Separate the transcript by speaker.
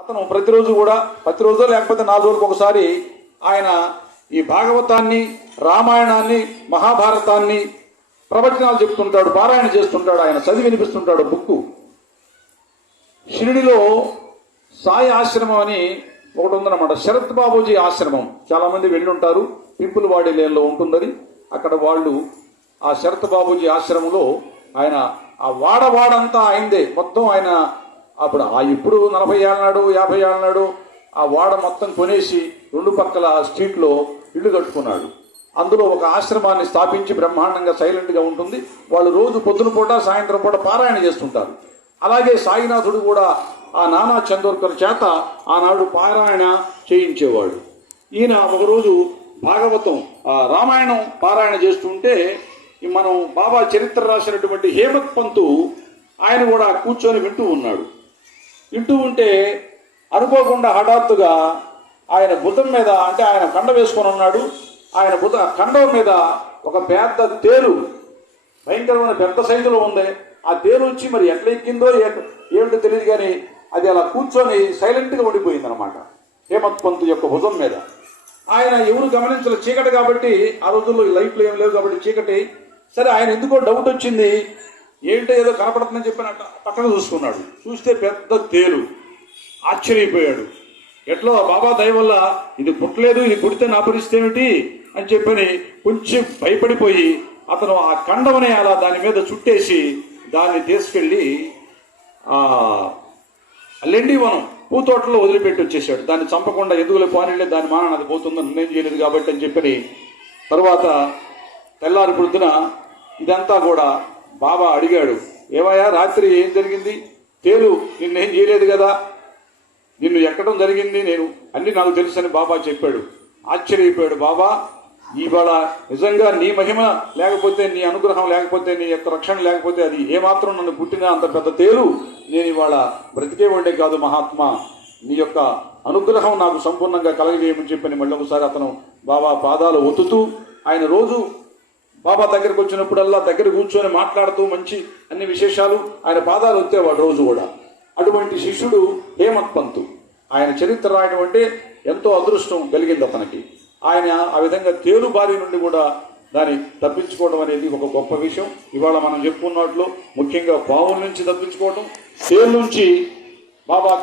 Speaker 1: అతను ప్రతిరోజు కూడా ప్రతిరోజు లేకపోతే నాలుగు రోజులకు ఒకసారి ఆయన ఈ భాగవతాన్ని రామాయణాన్ని మహాభారతాన్ని ప్రవచనాలు చెప్తుంటాడు పారాయణ చేస్తుంటాడు ఆయన చదివి వినిపిస్తుంటాడు బుక్కు షిరిడిలో సాయి ఆశ్రమం అని ఒకటి ఉందన్నమాట. శరత్ బాబూజీ ఆశ్రమం. చాలామంది వెళ్ళుంటారు పింపులవాడి పింపుల్ లేన్లో ఉంటుందని. అక్కడ వాళ్ళు ఆ శరత్ బాబూజీ ఆశ్రమంలో ఆయన ఆ వాడవాడంతా అయిందే. ఆయనదే మొత్తం ఆయన అప్పుడు ఆ ఇప్పుడు నలభై ఏళ్ళనాడు యాభై ఏళ్ళనాడు ఆ వాడ మొత్తం కొనేసి రెండు పక్కల స్ట్రీట్లో ఇల్లు కట్టుకున్నాడు. అందులో ఒక ఆశ్రమాన్ని స్థాపించి బ్రహ్మాండంగా సైలెంట్గా ఉంటుంది. వాళ్ళు రోజు పొద్దున పూట సాయంత్రం పూట పారాయణ చేస్తుంటారు. అలాగే సాయినాథుడు కూడా ఆ నానా చందోర్కర్ చేత ఆనాడు పారాయణ చేయించేవాడు. ఈయన ఒకరోజు భాగవతం ఆ రామాయణం పారాయణ చేస్తుంటే మనం బాబా చరిత్ర రాసినటువంటి హేమత్ పంతు ఆయన కూడా కూర్చొని వింటూ ఉన్నాడు. వింటూ ఉంటే అనుకోకుండా హఠాత్తుగా ఆయన బుధం మీద అంటే ఆయన కండ వేసుకొని ఉన్నాడు. ఆయన బుధ కండం మీద ఒక పెద్ద తేలు భయంకరమైన పెద్ద సైజులో ఉంది. ఆ తేలు వచ్చి మరి ఎట్లా ఎక్కిందో ఏమిటో తెలియదు కానీ అది అలా కూర్చొని సైలెంట్గా ఉండిపోయింది అనమాట హేమంత్ పంత్ యొక్క భుజం మీద. ఆయన ఎవరు గమనించలే చీకటి కాబట్టి ఆ రోజుల్లో ఈ లైట్లు ఏం లేవు కాబట్టి చీకటి. సరే ఆయన ఎందుకో డౌట్ వచ్చింది. ఏంటో ఏదో కనపడుతుందని చెప్పి పక్కన చూసుకున్నాడు. చూస్తే పెద్ద తేలు. ఆశ్చర్యపోయాడు. ఎట్లో బాబా దయ వల్ల ఇది పుట్టలేదు ఇది పుడితే నా పరిస్థితి ఏమిటి? అని చెప్పని కొంచెం భయపడిపోయి అతను ఆ కండమనే అలా దాని మీద చుట్టేసి దాన్ని తీసుకెళ్ళి ఆ లెండి వనం పూతోటలో వదిలిపెట్టి వచ్చేసాడు దాన్ని చంపకుండా ఎందుకులే పోనీలే దాని మాన అది పోతుందని నిర్ణయం చేయలేదు కాబట్టి అని చెప్పని తర్వాత తెల్లారి పొద్దున ఇదంతా కూడా బాబా అడిగాడు ఏవయ్యా రాత్రి ఏం జరిగింది? తేలు నిన్నేం చేయలేదు కదా? నిన్ను ఎక్కడం జరిగింది? నేను అన్ని నాకు తెలుసని బాబా చెప్పాడు. ఆశ్చర్యపోయాడు బాబా. ఇవాళ నిజంగా నీ మహిమ లేకపోతే నీ అనుగ్రహం లేకపోతే నీ యొక్క రక్షణ లేకపోతే అది ఏమాత్రం నన్ను పుట్టినా అంత పెద్ద తేలు. నేను ఇవాళ బ్రతికే ఉండే కాదు మహాత్మా. నీ యొక్క అనుగ్రహం నాకు సంపూర్ణంగా కలగజేయమని చెప్పని మళ్ళీ ఒకసారి అతను బాబా పాదాలు ఒత్తుతూ ఆయన రోజు బాబా దగ్గరకు వచ్చినప్పుడల్లా దగ్గర కూర్చొని మాట్లాడుతూ మంచి అన్ని విశేషాలు ఆయన పాదాలు ఒత్తేవాడు రోజు కూడా. అటువంటి శిష్యుడు హేమత్ పంతు. ఆయన చరిత్ర రాయడం అంటే ఎంతో అదృష్టం కలిగింది అతనికి. ఆయన ఆ విధంగా తేలు బారి నుండి కూడా దాన్ని తప్పించుకోవడం అనేది ఒక గొప్ప విషయం. ఇవాళ మనం చెప్పుకున్నట్లు ముఖ్యంగా పావుల నుంచి తప్పించుకోవడం తేలు నుంచి బాబా